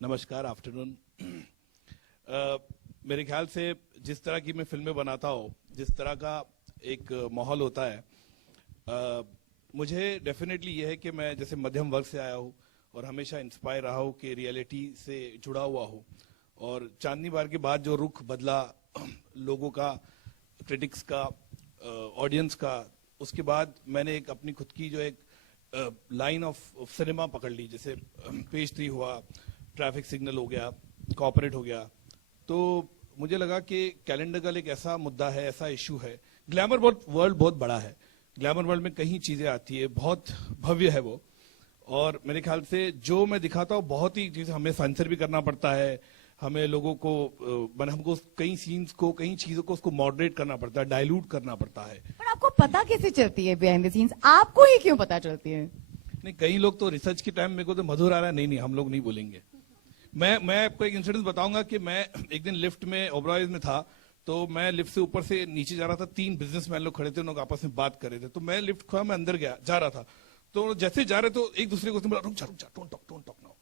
नमस्कार, आफ्टरनून। मेरे ख्याल से जिस तरह की मैं फिल्में बनाता हूँ, जिस तरह का एक माहौल होता है, मुझे डेफिनेटली ये है कि मैं जैसे मध्यम वर्ग से आया हूँ और हमेशा इंस्पायर रहा हूँ कि रियलिटी से जुड़ा हुआ हूँ। और चांदनी बार के बाद जो रुख बदला लोगों का, क्रिटिक्स का, ऑडियंस का, उसके बाद मैंने एक अपनी खुद की जो एक लाइन ऑफ सिनेमा पकड़ ली। जैसे पेज 3 हुआ, ट्रैफिक सिग्नल हो गया, कॉर्पोरेट हो गया। तो मुझे लगा कि कैलेंडर गर्ल एक ऐसा मुद्दा है, ऐसा इशू है। ग्लैमर वर्ल्ड बहुत बड़ा है, ग्लैमर वर्ल्ड में कई चीजें आती है, बहुत भव्य है वो। और मेरे ख्याल से जो मैं दिखाता हूँ बहुत ही चीज हमें सेंसर भी करना पड़ता है, हमें लोगों को हमको कई सीन्स को, कई चीजों को उसको मॉडरेट करना पड़ता है, डाइल्यूट करना पड़ता है। पर आपको पता कैसे चलती है बिहाइंड द सीन्स? आपको ही क्यों पता चलती है? नहीं, कई लोग तो रिसर्च के टाइम मेरे को तो मधुर आ रहा है, नहीं हम लोग नहीं बोलेंगे। मैं आपको एक इंसिडेंट बताऊंगा कि मैं एक दिन लिफ्ट में ओबरॉयज में था, तो मैं लिफ्ट से ऊपर से नीचे जा रहा था। 3 बिजनेसमैन लोग खड़े थे, उन लोग आपस में बात कर रहे थे। तो मैं लिफ्ट खोया, मैं अंदर गया, जा रहा था। तो जैसे जा रहे तो एक दूसरे को बोला, रुक जा, डोंट टॉक नाउ।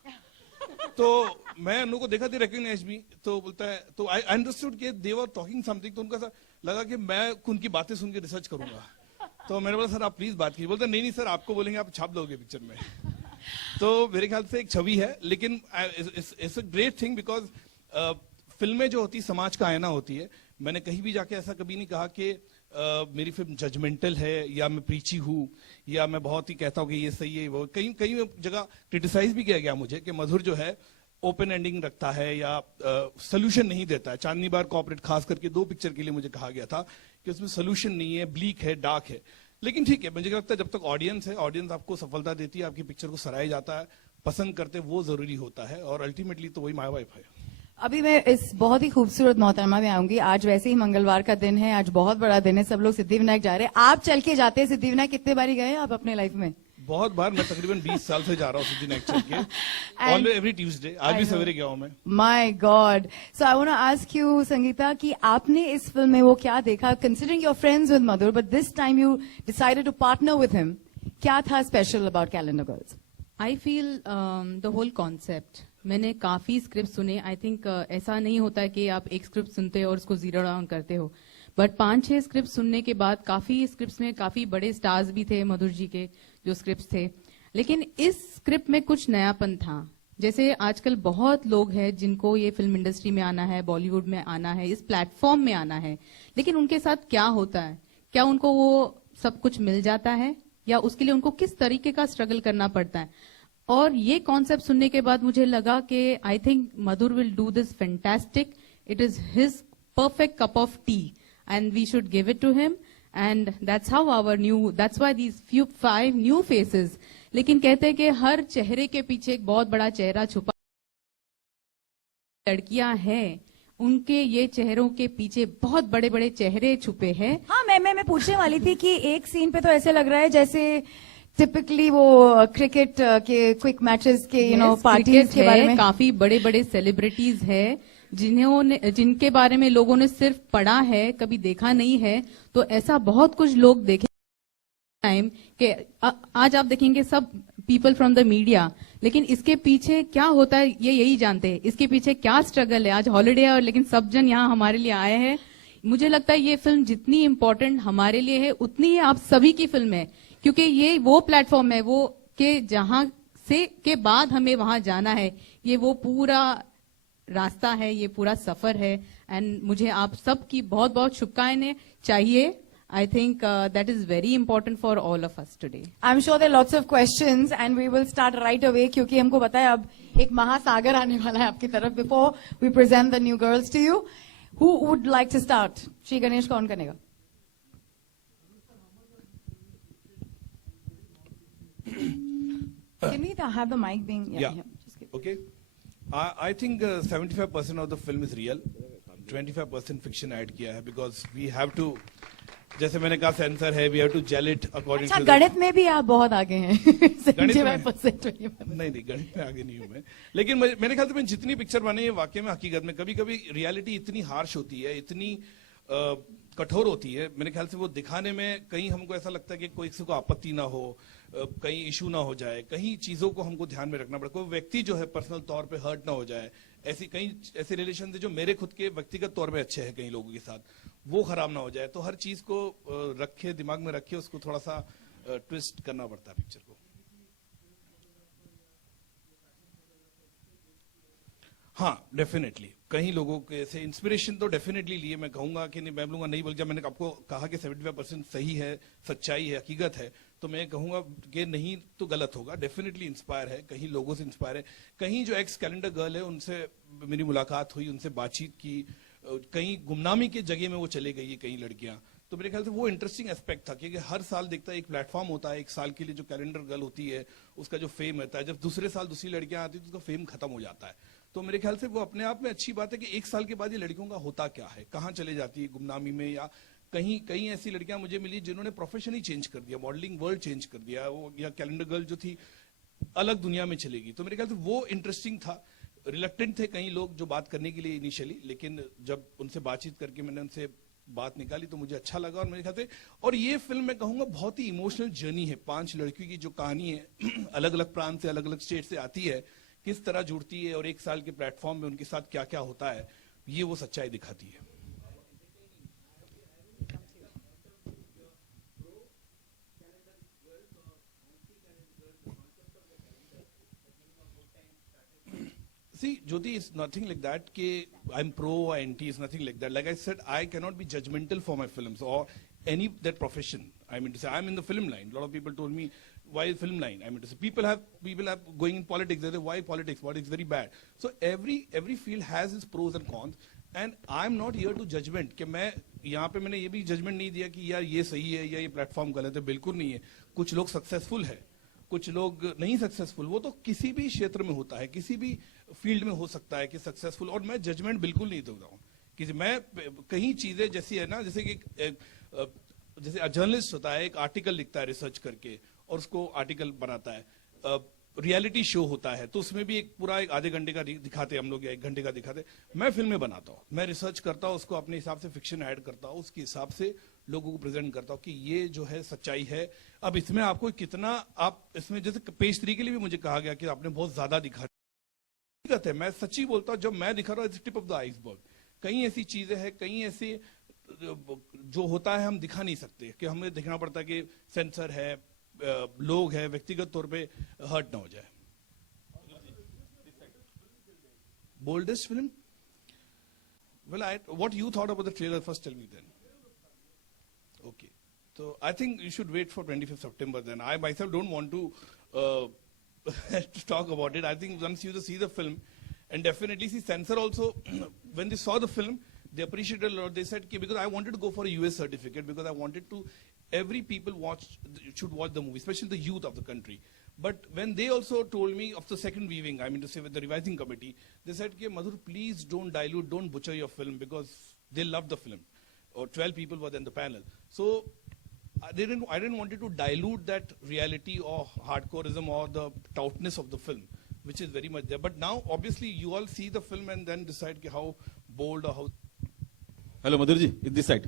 तो मैं उन लोगों को देखा, दे रिकॉग्नाइज मी। तो बोलता है, तो आई अंडरस्टूड कि दे वर टॉकिंग समथिंग। तो उनका लगा कि मैं उनकी बातें सुन के रिसर्च करूंगा। तो मैंने बोला, सर आप प्लीज बात कीजिए। बोलता नहीं सर, आपको बोलेंगे, आप छाप दोगे पिक्चर में। तो मेरे ख्याल से एक छवि है, लेकिन it's a great thing because फिल्में जो होती समाज का आईना होती है। मैंने कहीं भी जाके ऐसा कभी नहीं कहा कि मेरी फिल्म जजमेंटल है या मैं प्रीची हूँ या मैं बहुत ही कहता हूँ कि ये सही है वो। कई जगह क्रिटिसाइज भी किया गया मुझे कि मधुर जो है ओपन एंडिंग रखता है या सोल्यूशन नहीं देता है। चांदनी बार कॉर्पोरेट खास करके 2 पिक्चर के लिए मुझे कहा गया था कि उसमें सोल्यूशन नहीं है, ब्लीक है, डार्क है। लेकिन ठीक है, मुझे लगता है जब तक ऑडियंस है, ऑडियंस आपको सफलता देती है, आपकी पिक्चर को सराहा जाता है, पसंद करते, वो जरूरी होता है। और अल्टीमेटली तो वही माय वाइफ है। अभी मैं इस बहुत ही खूबसूरत मोहतरमा में आऊंगी। आज वैसे ही मंगलवार का दिन है, आज बहुत बड़ा दिन है, सब लोग सिद्धिविनायक जा रहे हैं। आप चल के जाते हैं सिद्धिविनायक? कितने बारी गए आप अपने लाइफ में? बहुत बार। मैं तकरीबन 20 साल से जा रहा हूँ सिद्धिविनायक चल के, ऑलवेज एवरी ट्यूसडे। आज भी सवेरे गया हूँ मैं। My god. So I want to ask you Sangeeta कि आपने इस फिल्म में वो क्या देखा, considering your friends with Madhur but this time you decided to partner with him? क्या था special about Calendar Girls? I feel the whole concept. मैंने काफी स्क्रिप्ट सुने। आई थिंक ऐसा नहीं होता है कि आप एक स्क्रिप्ट सुनते हो और उसको जीरो डाउन करते हो, बट 5-6 स्क्रिप्ट सुनने के बाद काफी स्क्रिप्ट्स में काफी बड़े स्टार्स भी थे मधुर जी के जो स्क्रिप्ट्स थे, लेकिन इस स्क्रिप्ट में कुछ नयापन था। जैसे आजकल बहुत लोग हैं जिनको ये फिल्म इंडस्ट्री में आना है, बॉलीवुड में आना है, इस प्लेटफॉर्म में आना है, लेकिन उनके साथ क्या होता है? क्या उनको वो सब कुछ मिल जाता है या उसके लिए उनको किस तरीके का स्ट्रगल करना पड़ता है? और ये कॉन्सेप्ट सुनने के बाद मुझे लगा कि I think Madhur will do this fantastic. It is his perfect cup of T and we should give it to him, and that's how that's why these 5 new faces. लेकिन कहते हैं कि हर चेहरे के पीछे एक बहुत बड़ा चेहरा छुपा। लड़कियां हैं, उनके ये चेहरों के पीछे बहुत बड़े बड़े चेहरे छुपे हैं। हाँ, मैं पूछने वाली थी कि एक सीन पे तो ऐसे लग रहा है जैसे टिपिकली वो क्रिकेट के क्विक मैचेस के पार्टीज के बारे में काफी बड़े बड़े सेलिब्रिटीज है जिनके बारे में लोगों ने सिर्फ पढ़ा है, कभी देखा नहीं है। तो ऐसा बहुत कुछ लोग देखे टाइम कि आज आप देखेंगे सब पीपल फ्रॉम द मीडिया, लेकिन इसके पीछे क्या होता है ये यही जानते हैं। इसके पीछे क्या स्ट्रगल है। आज हॉलिडे है और लेकिन सब जन यहाँ हमारे लिए आए हैं। मुझे लगता है ये फिल्म जितनी इम्पोर्टेंट हमारे लिए है उतनी ही आप सभी की फिल्म है, क्योंकि ये वो प्लेटफॉर्म है वो कि जहां से के बाद हमें वहां जाना है। ये वो पूरा रास्ता है, ये पूरा सफर है। एंड मुझे आप सबकी बहुत बहुत शुभकामनाएं चाहिए. I think that is very important for all of us today. I'm sure there are lots of questions and we will start right away क्योंकि हमको पता है अब एक महासागर आने वाला है आपकी तरफ. Before we present the new girls to you, who would like to start? Shri Ganesh कौन करेगा? Can we have the mic being? Yeah. Just give. Okay. I think 75% of the film is real. 25% fiction add किया है because we have to, जैसे मैंने कहा sensor है, we have to gel it according अच्छा to गणित में भी आप बहुत आगे हैं. गणित में? 75% नहीं गणित में आगे नहीं हूं मैं. लेकिन मेरे ख्याल से मैंने जितनी पिक्चर बनाई है वाकई में हकीकत में कभी कभी रियलिटी इतनी हार्श होती है, इतनी कठोर होती है. मेरे ख्याल से वो दिखाने में कहीं हमको ऐसा लगता है कि कोई किसी को आपत्ति ना हो, कहीं इशू ना हो जाए, कहीं चीजों को हमको ध्यान में रखना पड़े, कोई व्यक्ति जो है पर्सनल तौर पे हर्ट ना हो जाए. ऐसी कई ऐसे रिलेशन थे जो मेरे खुद के व्यक्तिगत तौर पे अच्छे हैं कई लोगों के साथ, वो खराब ना हो जाए. तो हर चीज को रखे, दिमाग में रखे, उसको थोड़ा सा ट्विस्ट करना पड़ता है पिक्चर को. हाँ डेफिनेटली कहीं लोगों के से इंस्पिरेशन तो डेफिनेटली लिए. मैं कहूंगा कि नहीं, मैं बोलूंगा नहीं, बल्कि जब मैंने आपको कहा कि 75% सही है, सच्चाई है, हकीकत है, तो मैं कहूंगा कि नहीं तो गलत होगा. डेफिनेटली इंस्पायर है, कहीं लोगों से इंस्पायर है, कहीं जो एक्स कैलेंडर गर्ल है उनसे मेरी मुलाकात हुई, उनसे बातचीत की, कहीं गुमनामी के जगह में वो चले गई है कई लड़कियां. तो मेरे ख्याल से वो इंटरेस्टिंग एस्पेक्ट था क्योंकि हर साल देखता है एक प्लेटफॉर्म होता है, एक साल के लिए जो कैलेंडर गर्ल होती है उसका जो फेम रहता है, जब दूसरे साल दूसरी लड़कियां आती है तो उसका फेम खत्म हो जाता है. तो मेरे ख्याल से वो अपने आप में अच्छी बात है कि एक साल के बाद ये लड़कियों का होता क्या है, कहाँ चले जाती है गुमनामी में, या कहीं कहीं ऐसी लड़कियां मुझे मिली जिन्होंने प्रोफेशन ही चेंज कर दिया, मॉडलिंग वर्ल्ड चेंज कर दिया, वो या कैलेंडर गर्ल जो थी अलग दुनिया में चलेगी. तो मेरे ख्याल से वो इंटरेस्टिंग था. रिलक्टेंट थे कई लोग जो बात करने के लिए इनिशियली, लेकिन जब उनसे बातचीत करके मैंने उनसे बात निकाली तो मुझे अच्छा लगा. और मेरे ख्याल से और ये फिल्म मैं कहूंगा बहुत ही इमोशनल जर्नी है. 5 लड़कियों की जो कहानी है अलग अलग प्रांत से, अलग अलग स्टेट से आती है, किस तरह जुड़ती है और एक साल के प्लेटफॉर्म में उनके साथ क्या क्या होता है, ये वो सच्चाई दिखाती है. See, Jyoti, it's nothing like that. Ke I'm pro or anti. It's nothing like that. Like I said, I cannot be judgmental for my films or any that profession. I mean to say, I'm in the film line. A lot of people told me, why film line? I mean to say, people have going in politics. They say, why politics? Politics is very bad. So every field has its pros and cons. And I'm not here to judgment. कि मैं यहाँ पे मैंने ये भी judgement नहीं दिया कि यार ये सही है या ये प्लेटफॉर्म गलत है. बिल्कुल नहीं है. कुछ लोग सक्सेसफुल है, कुछ लोग नहीं सक्सेसफुल. वो तो किसी भी क्षेत्र में होता है, किसी भी फील्ड में हो सकता है कि सक्सेसफुल. और मैं जजमेंट बिल्कुल नहीं देता हूँ कि मैं कहीं चीजें जैसी है ना, जैसे कि जैसे जर्नलिस्ट होता है, एक आर्टिकल लिखता है रिसर्च करके और उसको आर्टिकल बनाता है. रियलिटी शो होता है तो उसमें भी एक पूरा एक आधे घंटे का दिखाते हम लोग या 1 घंटे का दिखाते. मैं फिल्में बनाता हूँ, मैं रिसर्च करता हूँ, उसको अपने हिसाब से फिक्शन ऐड करता हूँ, उसके हिसाब से लोगों को प्रेजेंट करता हूँ कि ये जो है सच्चाई है. अब इसमें आपको कितना आप इसमें जैसे पेज 3 के लिए भी मुझे कहा गया कि आपने बहुत ज्यादा दिखा. है, मैं सच्ची बोलता हूँ, जब मैं दिखा रहा हूँ टिप ऑफ द आइसबर्ग. कई ऐसी चीजें हैं, कई ऐसे जो होता है हम दिखा नहीं सकते कि हमें देखना पड़ता है कि सेंसर है, लोग है, व्यक्तिगत तौर पे हर्ट ना हो जाए. Boldest film? Well, what you thought about the trailer first tell me then. Okay, so I think you should wait for 25th September then. I myself don't want to to talk about it. I think once you see the film, and definitely see censor also, when they saw the film, they appreciated a lot. They said, because I wanted to go for a US certificate, because I wanted to, every people should watch the movie, especially the youth of the country. But when they also told me of the second viewing, I mean to say with the revising committee, they said, Madhur, please don't dilute, don't butcher your film, because they love the film. Or 12 people were in the panel. So I didn't want it to dilute that reality or hardcoreism or the toughness of the film, which is very much there. But now, obviously, you all see the film and then decide how bold or how. Hello Madhur ji, इस this side.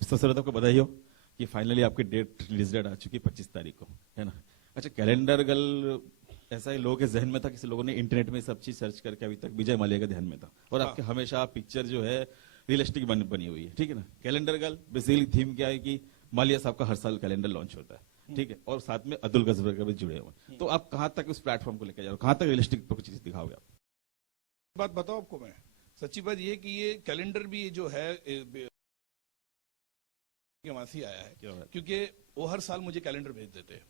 सबसे आपको बधाई हो कि finally आपकी release date आ चुकी है 25 तारीख को, है ना. अच्छा, कैलेंडर गर्ल ऐसा ही लोगों के जहन में था, किसी लोगों ने इंटरनेट में सब चीज सर्च करके अभी तक विजय माल्या के ध्यान में था. और आपके हमेशा पिक्चर जो है रियलिस्टिक बनी हुई है, ठीक है ना. कैलेंडर गर्ल बेसिकली थीम क्या है कि मालिया साहब का हर साल कैलेंडर लॉन्च होता है, ठीक है, और साथ में अब्दुल गजबर भी जुड़े हुए. तो आप कहां तक उस प्लेटफॉर्म को लेकर जा रहे हो, कहां तक रियलिस्टिक चीज दिखाओगे आप? बात बताओ आपको मैं, सच्ची बात ये कि ये कैलेंडर भी जो है वहां से आया क्या है, बात। क्योंकि वो हर साल मुझे कैलेंडर भेज देते हैं,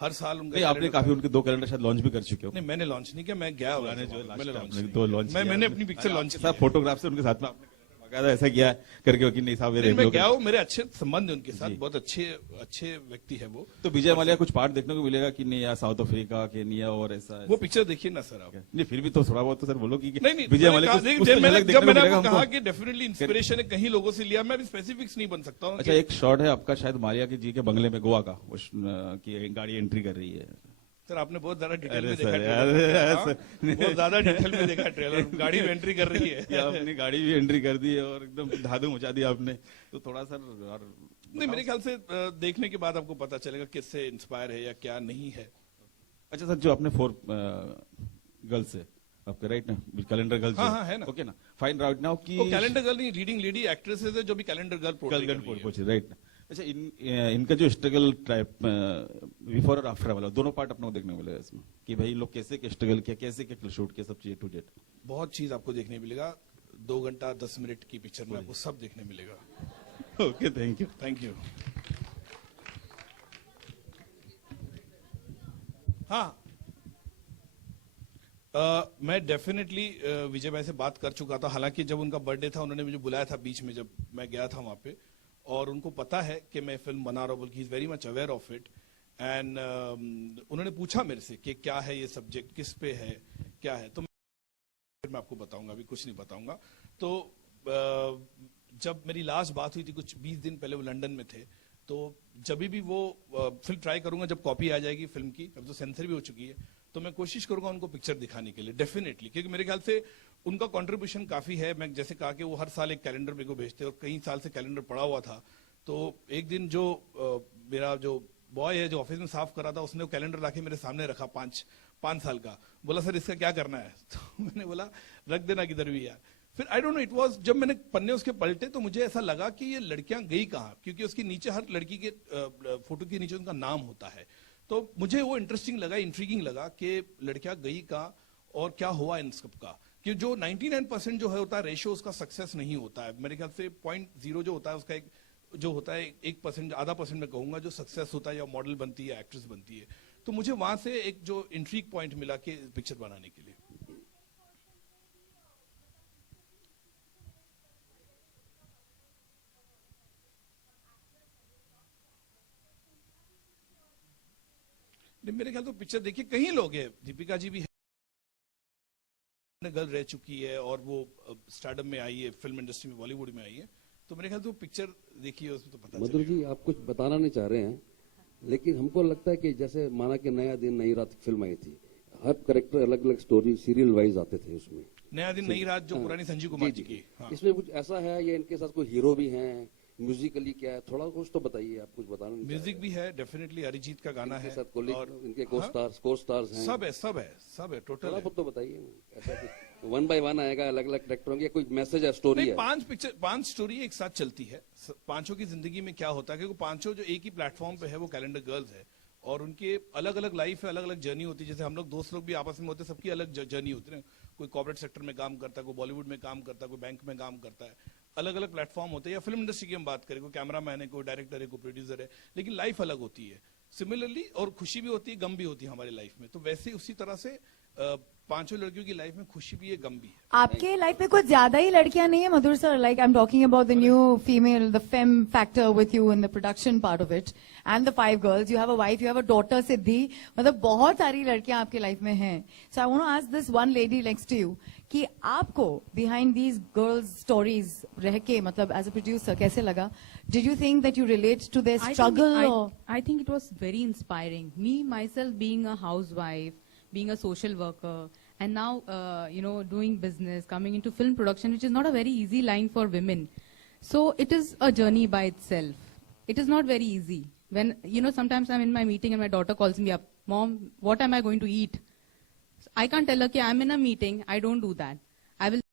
हर साल उनका नहीं, आपने कैलेंडर- काफी उनके 2 कैलेंडर शायद लॉन्च भी कर चुके हो। नहीं मैंने लॉन्च नहीं किया, मैं गया हुआ पुराने था, जो मैंने लॉन्च नहीं दो किया। लॉन्च मैंने अपनी पिक्चर लॉन्च किया किया। फोटोग्राफ से उनके साथ में आपने बाकायदा ऐसा किया करके कि नहीं साहब ये नहीं, देख मैं लो गया हूँ, मेरे अच्छे संबंध है उनके साथ, जी। बहुत अच्छे व्यक्ति है वो। तो विजय माल्या कुछ पार्ट देखने को मिलेगा कि नहीं, या साउथ अफ्रीका केनिया और ऐसा वो पिक्चर देखिए ना सर आप। नहीं फिर भी तो थोड़ा बहुत तो सर बोलो कि नहीं विजय मैंने माल्या कहा- कुछ देखिए, कुछ तो मैंने- झलक जब देखने को मैंने मिलेगा आपको कहा हमको। कि डेफिनेटली इंस्पिरेशन है कहीं लोगों से लिया, मैं अभी स्पेसिफिक्स नहीं बन सकता हूँ अच्छा कि- एक शॉट है आपका शायद मारिया की जी के बंगले में गोवा का की गाड़ी एंट्री कर रही है। सर आपने बहुत ज्यादा डिटेल अरे में सर, देखा यार, ट्रेलर। सर। हाँ, बहुत ज्यादा डिटेल में देखा ट्रेलर, गाड़ी में एंट्री कर रही या है। अपनी गाड़ी भी एंट्री कर दी है और एकदम धाधु मचा दिया आपने, तो थोड़ा सर और नहीं मेरे ख्याल से देखने के बाद आपको पता चलेगा किससे इंस्पायर है या क्या नहीं है। अच्छा सर जो आपने 4 गर्ल्स है आपके राइट ना, कैलेंडर गर्ल्स हाँ, हाँ, है ना। ओके ना, फाइन राइट नाउ की वो कैलेंडर गर्ल नहीं, लीडिंग लेडी एक्ट्रेसेस है जो भी कैलेंडर गर्ल पोर्ट्रे कर रही है। राइट ना। अच्छा इनका जो स्ट्रगल टाइप बिफोर और आफ्टर वाला दोनों पार्ट अपने को देखने को मिलेगा इसमें कि भाई लोग कैसे स्ट्रगल किया, कैसे क्या शूट किया, सब चीज टू जेड। बहुत चीज आपको देखने मिलेगा, 2 घंटा 10 मिनट की पिक्चर में आपको सब देखने मिलेगा। Okay thank you. Thank you. हाँ मैं डेफिनेटली विजय भाई से बात कर चुका था, हालांकि जब उनका बर्थडे था उन्होंने मुझे बुलाया था बीच में जब मैं गया था वहां पे, और उनको पता है कि मैं फिल्म बना रहा हूँ, बल्कि is very much aware of it. And उन्होंने पूछा मेरे से कि क्या है ये सब्जेक्ट, किस पे है, क्या है, तो मैं आपको बताऊंगा, अभी कुछ नहीं बताऊंगा। तो जब मेरी लास्ट बात हुई थी कुछ 20 दिन पहले, वो लंदन में थे, तो जब भी वो फिल्म ट्राई करूंगा, जब कॉपी आ जाएगी फिल्म की, अब तो सेंसर भी हो चुकी है, तो मैं कोशिश करूंगा उनको पिक्चर दिखाने के लिए डेफिनेटली, क्योंकि मेरे ख्याल से उनका कंट्रीब्यूशन काफी है। मैं जैसे कहा कि वो हर साल एक कैलेंडर मेरे को भेजते और कई साल से कैलेंडर पड़ा हुआ था। तो एक दिन जो मेरा जो बॉय है जो ऑफिस में साफ कर रहा था, उसने वो कैलेंडर लाके मेरे सामने रखा 5 साल का, बोला सर इसका क्या करना है? तो मैंने बोला रख देना किधर भी यार। फिर I don't know it was, जब मैंने पन्ने उसके पलटे तो मुझे ऐसा लगा कि ये लड़कियां गई कहाँ, क्योंकि उसके नीचे हर लड़की के फोटो के नीचे उनका नाम होता है। तो मुझे वो इंटरेस्टिंग लगा, इंट्रीगिंग लगा कि लड़कियां गई कहाँ और क्या हुआ इन सब का, कि जो 99% जो है होता है रेशियो, उसका सक्सेस नहीं होता है। मेरे ख्याल से 0.0 जो होता है उसका एक जो होता है 1%, आधा परसेंट मैं कहूंगा, जो सक्सेस होता है या मॉडल बनती है, एक्ट्रेस बनती है। तो मुझे वहां से एक जो इंट्रीग पॉइंट मिला कि पिक्चर बनाने के लिए। मेरे ख्याल तो पिक्चर देखिए, कई लोग हैं, दीपिका जी भी है, गर्ल रह चुकी है और वो स्टार्टअप में आई है, फिल्म इंडस्ट्री में, बॉलीवुड में आई है। तो मेरे ख्याल तो पिक्चर देखिए, उसमें तो पता मधुर जी आप कुछ बताना नहीं चाह रहे हैं, लेकिन हमको लगता है कि जैसे माना कि नया दिन नई रात फिल्म आई थी, हर करेक्टर अलग अलग स्टोरी सीरियल वाइज आते थे उसमें। नया दिन नई रात जो हाँ, पुरानी संजीव कुमार जी की। हाँ। इसमें कुछ ऐसा है या इनके साथ कोई हीरो भी हैं, म्यूजिकली क्या है, थोड़ा कुछ तो बताइए, आप कुछ बताना नहीं चाह रहे म्यूजिक भी है डेफिनेटली, अरिजीत का गाना हैं। है इनके साथ कोलिग, और इनके को स्टार्स हैं, सब है टोटल थोड़ा है। बहुत तो बताइए। ऐसा 1 by 1 आएगा, अलग अलग करेक्टर होंगे, कोई मैसेज है, स्टोरी नहीं, है? 5 स्टोरी एक साथ चलती है। पांचों की जिंदगी में क्या होता है, क्योंकि पांचों जो एक ही प्लेटफॉर्म पे है वो कैलेंडर गर्ल्स है, और उनके अलग अलग लाइफ है, अलग अलग जर्नी होती है। जैसे हम लोग दोस्त लोग भी आपस में होते हैं, सबकी अलग जर्नी होती है। कोई कॉर्पोरेट सेक्टर में काम करता है, कोई बॉलीवुड में काम करता है, कोई बैंक में काम करता है, अलग अलग प्लेटफॉर्म होते हैं। या फिल्म इंडस्ट्री की हम बात करें, कोई कैमरामैन है, कोई डायरेक्टर है, कोई प्रोड्यूसर है, लेकिन लाइफ अलग होती है सिमिलरली, और खुशी भी होती है, गम भी होती है हमारी लाइफ में। तो वैसे उसी तरह से पांचों लड़कियों की लाइफ में खुशी भी है, गम भी है। आपके लाइफ में कुछ ज्यादा ही लड़कियां नहीं है Madhur sir? Like I am talking about the new female, the fame factor with you in the production part of it, and the 5 girls, you have a wife, you have a daughter Siddhi, मतलब बहुत सारी लड़कियां आपके life में हैं। So I want to ask this one lady next to you कि आपको behind these girls stories रह के, मतलब एज अ प्रोड्यूसर कैसे लगा? Did you think that you relate to their struggle? I think it was very inspiring. Me, myself, being a housewife, being a social worker, and now, doing business, coming into film production, which is not a very easy line for women. So it is a journey by itself. It is not very easy. When, sometimes I'm in my meeting and my daughter calls me up, Mom, what am I going to eat? I can't tell her, okay, I'm in a meeting. I don't do that. I will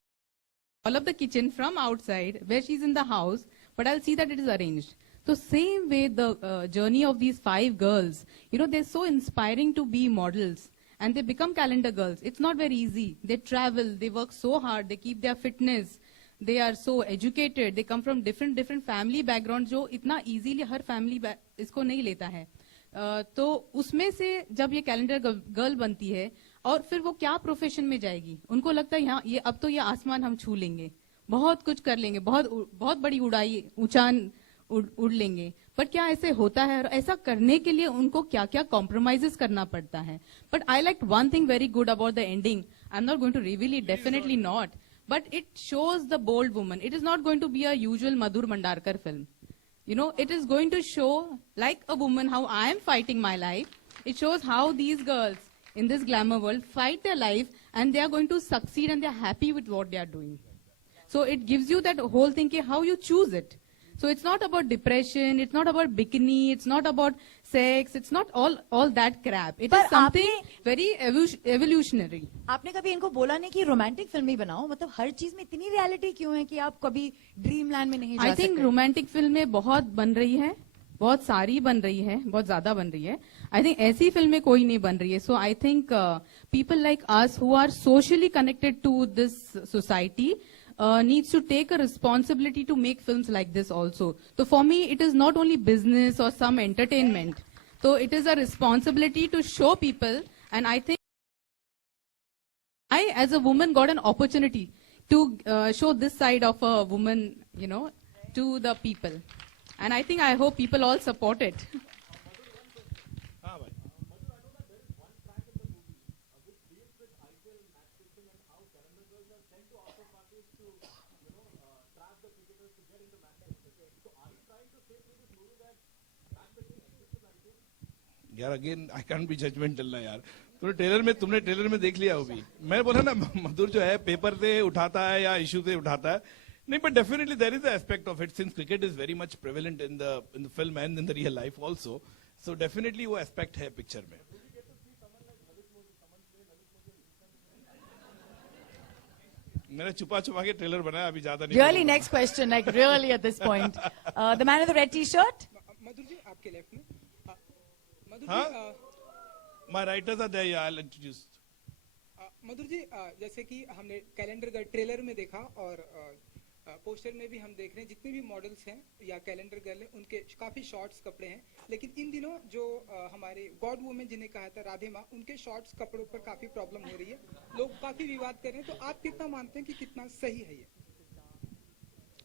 all of the kitchen from outside where she's in the house, but I'll see that it is arranged. So same way, the journey of these 5 girls, they're so inspiring to be models. and they become calendar girls. It's not very easy. They travel, they work so hard, they keep their fitness, they are so educated, they come from different family backgrounds जो इतना easily हर family इसको नहीं लेता है. तो उसमें से जब ये कैलेंडर गर्ल बनती है और फिर वो क्या प्रोफेशन में जाएगी, उनको लगता है यहाँ ये अब तो ये आसमान हम छू लेंगे, बहुत कुछ कर लेंगे, बहुत बड़ी ऊंचान उड़ लेंगे. बट क्या ऐसे होता है, और ऐसा करने के लिए उनको क्या क्या कॉम्प्रोमाइजेस करना पड़ता है. But I like one thing very good about the ending. I am not going to reveal it, definitely not, but it shows the bold woman. It is not going to be a usual Madhur Bhandarkar film. You know, it is going to show, like a woman, how I am fighting my life. It shows how these girls in this glamour world fight their life, and they are going to succeed, and they are happy with what they are doing. So it gives you that whole thing, how you choose it. So it's not about depression, it's not about bikini, it's not about sex, it's not all that crap. It is something very evolutionary. आपने कभी इनको बोला नहीं कि romantic film ही बनाओ? मतलब हर चीज में इतनी रियलिटी क्यों है कि आप कभी ड्रीम लैंड में नहीं जा सकते? I think रोमांटिक फिल्में बहुत बन रही है, बहुत सारी बन रही है, बहुत ज्यादा बन रही है. I think ऐसी फिल्में कोई नहीं बन रही है. So I think people like us who are socially connected to this society needs to take a responsibility to make films like this also. So for me, it is not only business or some entertainment. So it is a responsibility to show people, and I think I, as a woman, got an opportunity to show this side of a woman, you know, to the people. And I think, I hope people all support it. हाँ भाई. यार again I can't be judgmental ना यार. तुमने trailer में देख लिया वो भी. मैं बोला ना मधुर जो है पेपर से उठाता है या इशू से उठाता है. नहीं, but definitely there is an aspect of it, since cricket is very much prevalent in the film and in the real life also. So definitely वो aspect है picture में. मैंने छुपा के ट्रेलर बनाया, अभी ज्यादा नहीं. Really, next question, like really at this point. The man in the red t-shirt. मधुर जी आपके लेफ्ट में. मधुर हाँ? जी My writers are there, I'll introduce. मधुर जी जैसे कि हमने कैलेंडर गर्ल ट्रेलर में देखा और पोस्टर में भी हम देख रहे हैं, जितने भी मॉडल्स हैं या कैलेंडर गर्ल हैं उनके काफी शॉर्ट्स कपड़े हैं. लेकिन इन दिनों जो हमारे गॉड वुमेन जिन्हें कहा था राधे माँ, उनके शॉर्ट्स कपड़ों पर काफी प्रॉब्लम हो रही है, लोग काफी विवाद कर रहे हैं. तो आप कितना मानते हैं कि कितना सही है ये?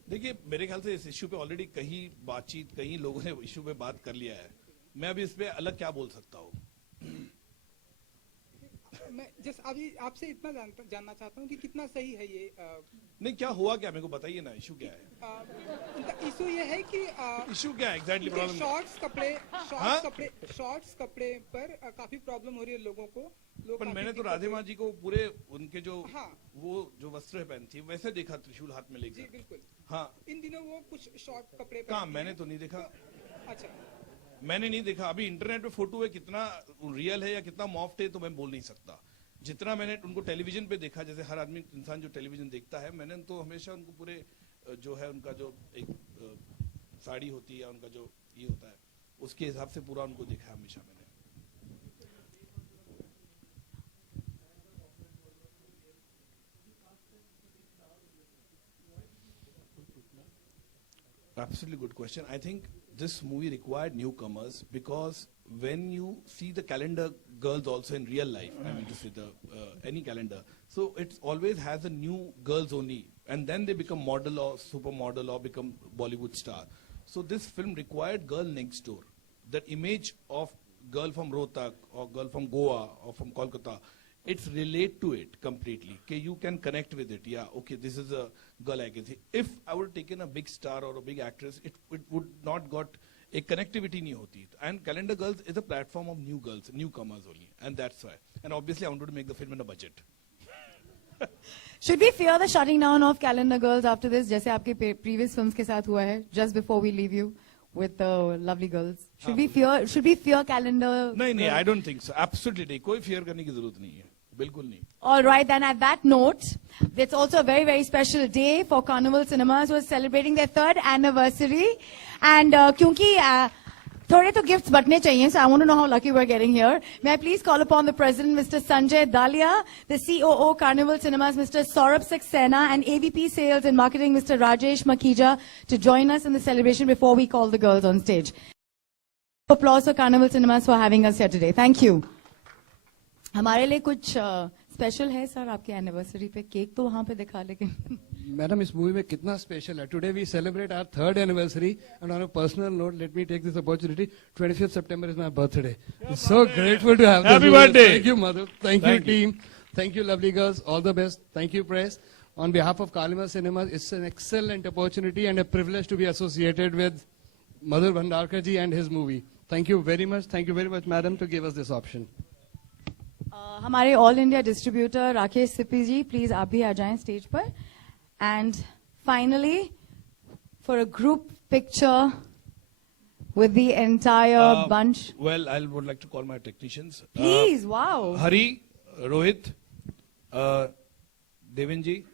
देखिए, मेरे ख्याल से इस इशू पे ऑलरेडी कई लोगों ने इशू पे बात कर लिया है. मैं अभी इस पे अलग क्या बोल सकता हूँ. मैं जस्ट अभी आपसे इतना जानना चाहता हूँ कि कितना सही है ये. नहीं, क्या हुआ, क्या मेरे को बताइए ना, इशू क्या है. उनका इशू ये है कि इशू क्या है एग्जैक्टली प्रॉब्लम. शॉर्ट्स कपड़े पर काफी प्रॉब्लम हो रही है लोगों को. पर मैंने तो राधे माँ जी को पूरे उनके जो हाँ. वो जो वस्त्र पहनती है वैसे देखा, त्रिशूल हाथ में जी लेकर. बिल्कुल. हाँ, इन दिनों वो कुछ शॉर्ट कपड़े कहाँ, पहनती मैंने हैं. तो नहीं देखा. अच्छा, मैंने नहीं देखा. अभी इंटरनेट पे फोटो है, कितना रियल है या कितना मॉफ्ट है तो मैं बोल नहीं सकता. जितना मैंने उनको टेलीविजन पे देखा, जैसे हर आदमी इंसान जो टेलीविजन देखता है, मैंने तो हमेशा उनको पूरे जो है उनका जो एक साड़ी होती है, उनका जो ये होता है, उसके हिसाब से पूरा उनको देखा है हमेशा मैंने. Absolutely good question. I think this movie required newcomers because when you see the calendar girls also in real life, I mean to say any calendar, so it always has a new girls only, and then they become model or supermodel or become Bollywood star. So this film required girl next door. That image of girl from Rohtak or girl from Goa or from Kolkata, it's relate to it completely. Okay, you can connect with it. Yeah, okay, this is a girl I can see. If I would have taken a big star or a big actress, it would not got a connectivity nahi hoti. And Calendar Girls is a platform of new girls, newcomers only, and that's why. And obviously, I wanted to make the film in a budget. Should we fear the shutting down of Calendar Girls after this, जैसे आपके previous films के साथ हुआ है? Just before we leave you with the lovely girls, should we fear Calendar? नहीं, I don't think so. Absolutely नहीं. कोई fear करने की जरूरत नहीं है. बिल्कुल नहीं. All right, then at that note, it's also a very, very special day for Carnival Cinemas, who is celebrating their 3rd anniversary. And क्योंकि थोड़े तो गिफ्ट्स बटने चाहिए, so I want to know how lucky we're getting here. May I please call upon the president, Mr. Sanjay Dalia, the COO, Carnival Cinemas, Mr. Saurabh Saxena, and AVP Sales and Marketing, Mr. Rajesh Makhija, to join us in the celebration before we call the girls on stage. Applause for Carnival Cinemas for having us here today. Thank you. हमारे लिए कुछ special है sir आपके anniversary पे? Cake तो वहां पे दिखा, लेकिन मैडम इस मूवी में कितना स्पेशल है. Today we celebrate our 3rd anniversary and on a personal note let me take this opportunity. 25th September is my birthday. So grateful to have this. Happy birthday. Thank you, mother. Thank you, team. Thank you, lovely girls. All the best. Thank you, press. On behalf of Carnival Cinemas, it's an excellent opportunity and a privilege to be associated with Madhur Bhandarkar ji and his movie. Thank you very much. Thank you very much, madam, to give us this option. हमारे all India distributor Rakesh Sippy ji, please आप भी आ जाएं stage पर. And finally for a group picture with the entire bunch. Well, I would like to call my technicians. Please, wow. Hari, Rohit, Devinji,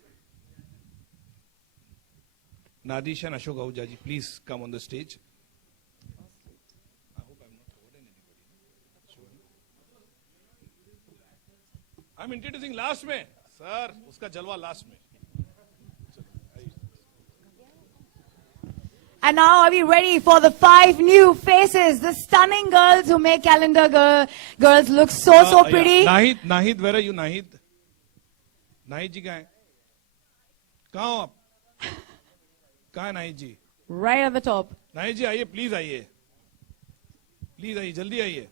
Nadish and Ashok Ahuja ji, please come on the stage. I hope I'm not forgotten anybody. I'm introducing last में. Sir, उसका जलवा last में. And now are we ready for the 5 new faces, the stunning girls who make calendar girls look so pretty. Yeah. Nahid, where are you, Nahid? Nahid ji कहाँ हैं? कहाँ हो आप? कहाँ है Nahid ji? Right at the top. Nahid जी आइए, please आइए. Please आइए, जल्दी आइए.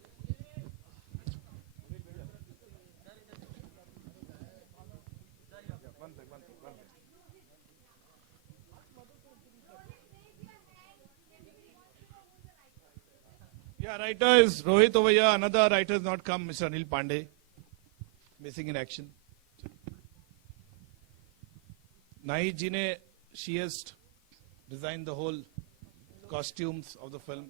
Yeah, writer is Rohit over here. Another writer has not come, Mr. Anil Pandey. Missing in action. Nahid ji ne, she has designed the whole costumes of the film.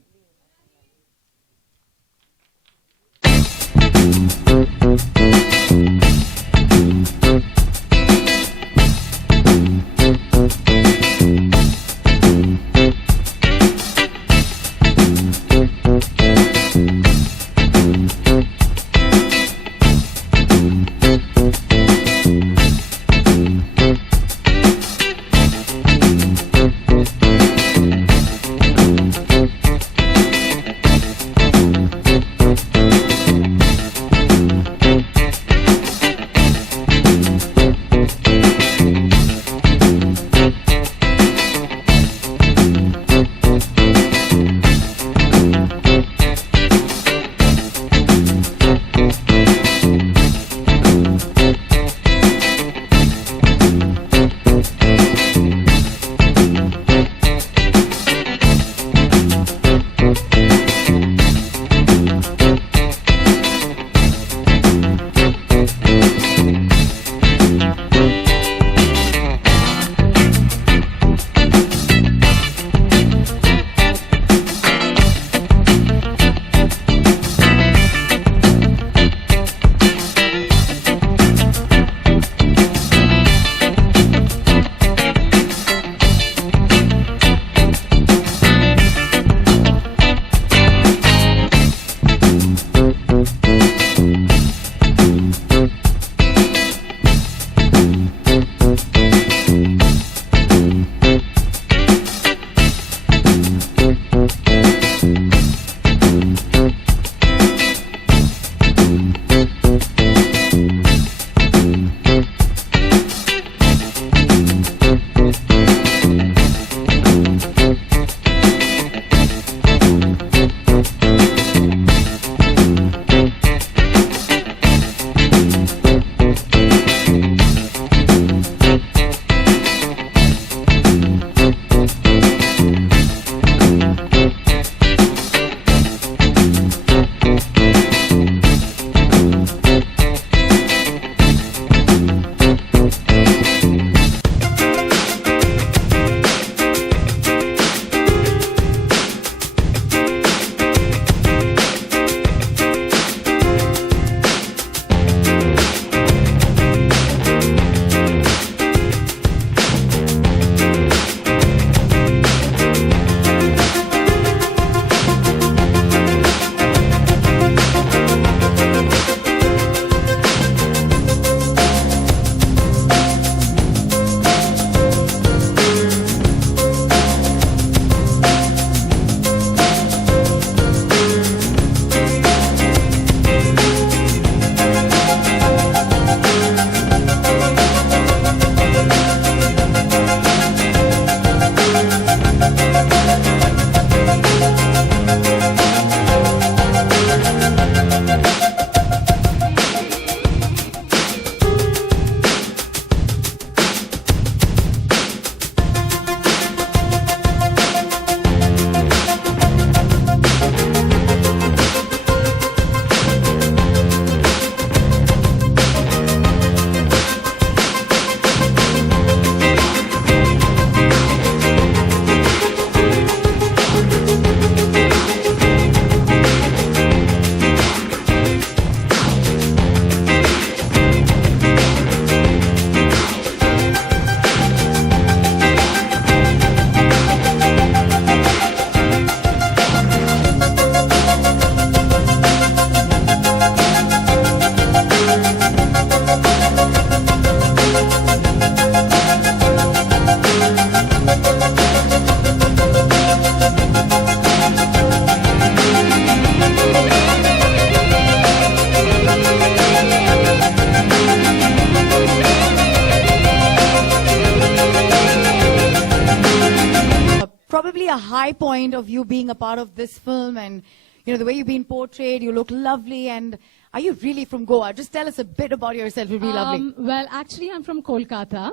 high point of you being a part of this film, and the way you've been portrayed, you look lovely. And are you really from Goa? Just tell us a bit about yourself. It would be lovely. Well, actually, I'm from Kolkata.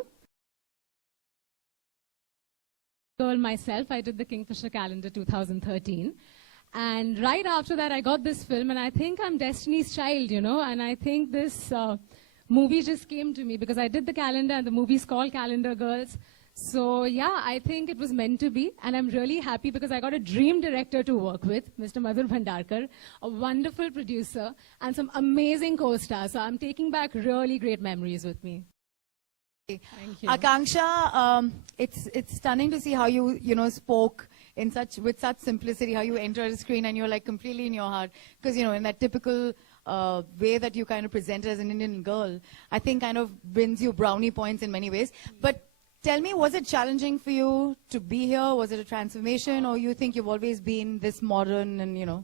Girl myself, I did the Kingfisher Calendar 2013. And right after that, I got this film, and I think I'm Destiny's Child, and I think this movie just came to me because I did the calendar, and the movie's called Calendar Girls. So, yeah, I think it was meant to be, and I'm really happy because I got a dream director to work with, Mr. Madhur Bhandarkar, a wonderful producer, and some amazing co-stars. So I'm taking back really great memories with me. Thank you. Akanksha, it's stunning to see how you spoke with such simplicity, how you entered the screen and you're like completely in your heart. Because, in that typical way that you kind of present as an Indian girl, I think kind of wins you brownie points in many ways. But tell me, was it challenging for you to be here? Was it a transformation, or you think you've always been this modern and,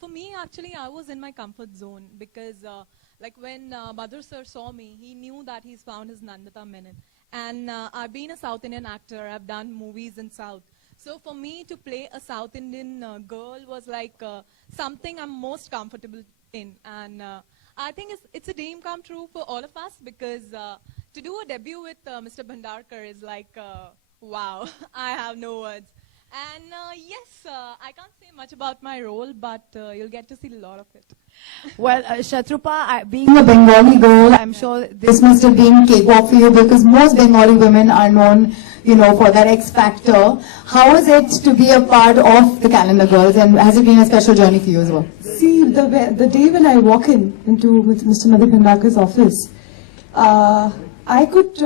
For me, actually, I was in my comfort zone because like when Madhur sir saw me, he knew that he's found his Nandita Menon. And I've been a South Indian actor. I've done movies in South. So for me to play a South Indian girl was like something I'm most comfortable in. And I think it's a dream come true for all of us because to do a debut with Mr. Bhandarkar is like, wow, I have no words. And yes, I can't say much about my role, but you'll get to see a lot of it. Well, Shatrupa, being a Bengali girl, I'm sure this must have been cakewalk for you because most Bengali women are known, for that X factor. How is it to be a part of the Calendar Girls, and has it been a special journey for you as well? See, the day when I walk into Mr. Madhur Bhandarkar's office, I could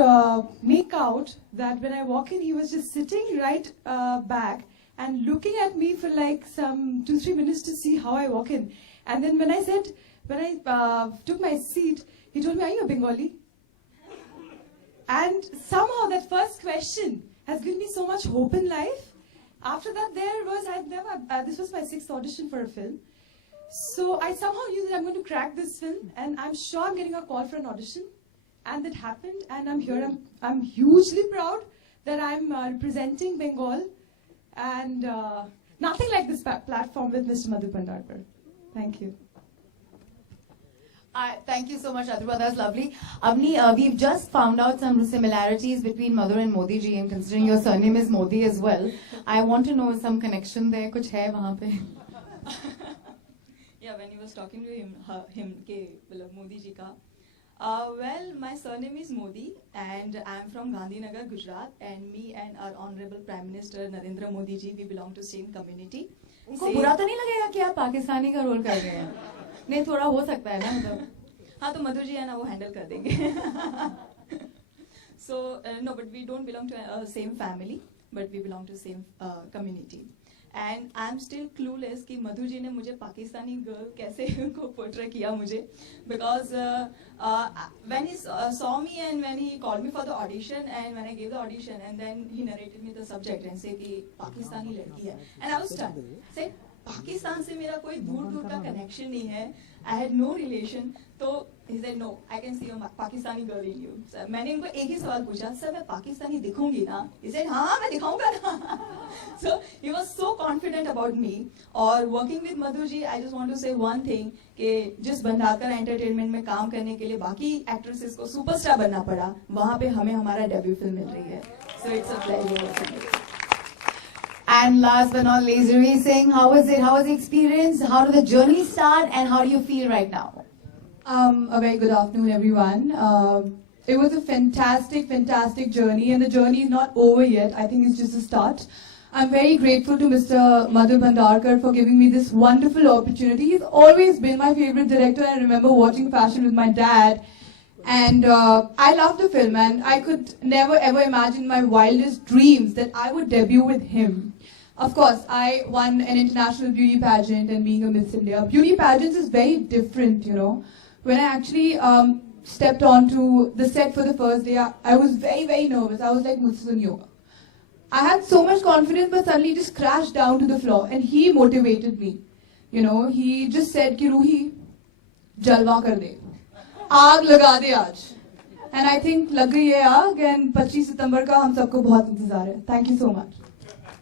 make out that when I walk in, he was just sitting right back and looking at me for like some 2-3 minutes to see how I walk in. And then when I took my seat, he told me, "Are you a Bengali?" And somehow that first question has given me so much hope in life. After that, this was my 6th audition for a film. So I somehow knew that I'm going to crack this film, and I'm sure I'm getting a call for an audition. And that happened, and I'm here. I'm hugely proud that I'm representing Bengal, and nothing like this platform with Mr. Madhur Bhandarkar. Thank you. Thank you so much, Shatrupa. That was lovely. Avni, we've just found out some similarities between Madhur and Modi ji, and considering your surname is Modi as well, I want to know some connection there. Kuch hai wahan pe? Yeah, when he was talking to him Modi ji ka. Well, my surname is Modi, and I'm from Gandhinagar, Gujarat, and me and our Honorable Prime Minister Narendra Modi ji, we belong to same community. उनको बुरा तो नहीं लगेगा कि आप पाकिस्तानी का role कर रहे हैं? नहीं, थोड़ा हो सकता है ना मतलब. हाँ, तो मधुर जी है ना, वो हैंडल कर देंगे. So no, but we don't belong to same family, but we belong to same community. And I'm still clueless कि मधु जी ने मुझे पाकिस्तानी गर्ल कैसे को portray किया मुझे, because when he saw me and when he called me for the audition and when I gave the audition and then he narrated me the subject and said कि पाकिस्तानी लड़की है, and I was stunned. Said Pakistan से मेरा कोई दूर का connection नहीं है, I had no relation. तो he said no, I can see a Pakistani girl in you. So, मैंने उनको एक ही सवाल पूछा, सर मैं पाकिस्तानी दिखूंगी ना? He said हाँ मैं दिखाऊंगा ना. So he was so confident about me. और working with Madhur ji, I just want to say one thing कि जिस भंडारकर एंटरटेनमेंट में काम करने के लिए बाकी एक्ट्रेसेस को सुपरस्टार बनना पड़ा, वहाँ पे हमें हमारा डेब्यू फिल्म मिल रही है. So it's a pleasure. And last but not least, Ravi Singh, how was it? How was the experience? How did the journey start, and how do you feel right now? A very good afternoon, everyone. It was a fantastic journey, and the journey is not over yet. I think it's just a start. I'm very grateful to Mr. Madhur Bhandarkar for giving me this wonderful opportunity. He's always been my favorite director. I remember watching Passion with my dad, and I loved the film, and I could never ever imagine in my wildest dreams that I would debut with him. Of course, I won an international beauty pageant and being a Miss India. Beauty pageants is very different, you know. When I actually stepped onto the set for the first day, I was very nervous. I was like, mujhse nahi hoga. I had so much confidence, but suddenly just crashed down to the floor, and he motivated me. You know, he just said ki Ruhi, jalwa kar de, aag laga de aaj. And I think lag gayi hai aag, and 25 September ka hum sabko bahut intezar hai. Thank you so much.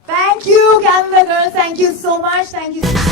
Thank you, Calendar Girls. Thank you so much. Thank you.